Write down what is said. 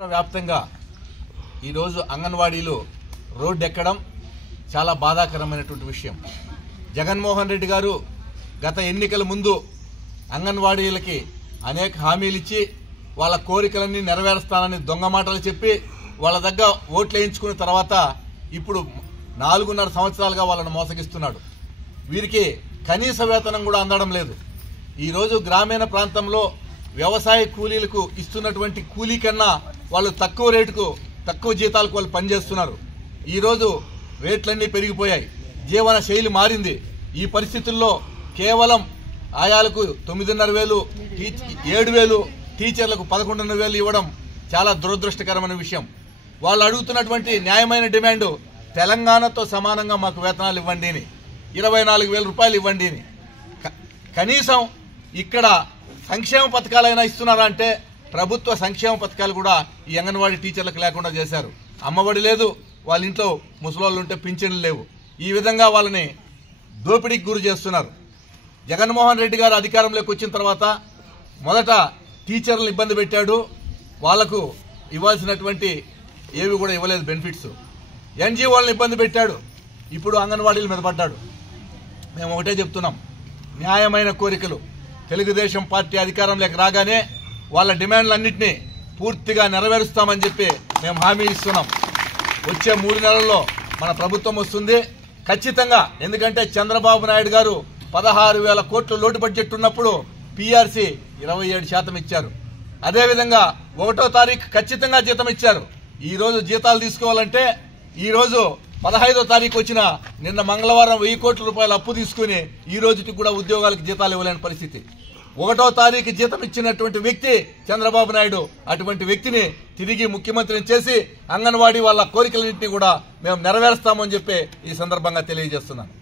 వ్యాప్తంగా ఈ రోజు అంగన్వాడీలు రోడ్డు ఎక్కడం చాలా బాధాకరమైనటువంటి విషయం. జగన్మోహన్ రెడ్డి గారు గత ఎన్నికల ముందు అంగన్వాడీలకి అనేక హామీలు ఇచ్చి వాళ్ళ కోరికలన్నీ నెరవేరుస్తానని దొంగ మాటలు చెప్పి వాళ్ళ దగ్గర ఓట్లు వేయించుకున్న తర్వాత ఇప్పుడు 4.5 సంవత్సరాలుగా వాళ్ళని మోసగిస్తున్నాడు. వీరికి కనీస వేతనం కూడా అందడం లేదు. ఈ రోజు గ్రామీణ ప్రాంతంలో వ్యవసాయ కూలీలకు ఇస్తున్నటువంటి కూలీ కన్నా వాళ్ళు తక్కువ రేటుకు తక్కువ జీతాలకు వాళ్ళు పనిచేస్తున్నారు. ఈరోజు రేట్లన్నీ పెరిగిపోయాయి, జీవన శైలి మారింది. ఈ పరిస్థితుల్లో కేవలం ఆయాలకు 9,500, 7,000, టీచర్లకు 11,500 ఇవ్వడం చాలా దురదృష్టకరమైన విషయం. వాళ్ళు అడుగుతున్నటువంటి న్యాయమైన డిమాండ్ తెలంగాణతో సమానంగా మాకు వేతనాలు ఇవ్వండి అని, 24,000 రూపాయలు ఇవ్వండి అని. కనీసం ఇక్కడ సంక్షేమ పథకాలైనా ఇస్తున్నారా అంటే ప్రభుత్వ సంక్షేమ పథకాలు కూడా ఈ అంగన్వాడీ టీచర్లకు లేకుండా చేశారు. అమ్మఒడి లేదు, వాళ్ళ ఇంట్లో ముసలోళ్ళు ఉంటే పింఛన్లు లేవు. ఈ విధంగా వాళ్ళని దోపిడీకి గురి చేస్తున్నారు. జగన్మోహన్ రెడ్డి గారు అధికారంలోకి వచ్చిన తర్వాత మొదట టీచర్లను ఇబ్బంది పెట్టాడు, వాళ్లకు ఇవ్వాల్సినటువంటి ఏవి కూడా ఇవ్వలేదు బెనిఫిట్స్. ఎన్జీఓలను ఇబ్బంది పెట్టాడు, ఇప్పుడు అంగన్వాడీల మీద పడ్డాడు. మేము ఒకటే చెప్తున్నాం, న్యాయమైన కోరికలు తెలుగుదేశం పార్టీ అధికారంలోకి రాగానే వాళ్ళ డిమాండ్లన్నింటినీ పూర్తిగా నెరవేరుస్తామని చెప్పి మేము హామీ ఇస్తున్నాం. వచ్చే 3 నెలల్లో మన ప్రభుత్వం వస్తుంది ఖచ్చితంగా. ఎందుకంటే చంద్రబాబు నాయుడు గారు 16,000 కోట్ల లోటు బడ్జెట్ ఉన్నప్పుడు పీఆర్సీ 27% ఇచ్చారు. అదేవిధంగా 1వ తారీఖు ఖచ్చితంగా జీతం ఇచ్చారు. ఈ రోజు జీతాలు తీసుకోవాలంటే ఈ రోజు 15వ తారీఖు వచ్చిన నిన్న మంగళవారం 1,000 కోట్ల రూపాయలు అప్పు తీసుకుని ఈ రోజుకి కూడా ఉద్యోగాలకు జీతాలు ఇవ్వలేని పరిస్థితి. 1వ తారీఖు జీతం ఇచ్చినటువంటి వ్యక్తి చంద్రబాబు నాయుడు. అటువంటి వ్యక్తిని తిరిగి ముఖ్యమంత్రిని చేసి అంగన్వాడీ వాళ్ళ కోరికలన్నింటినీ కూడా మేము నెరవేరుస్తామని చెప్పి ఈ సందర్భంగా తెలియజేస్తున్నాను.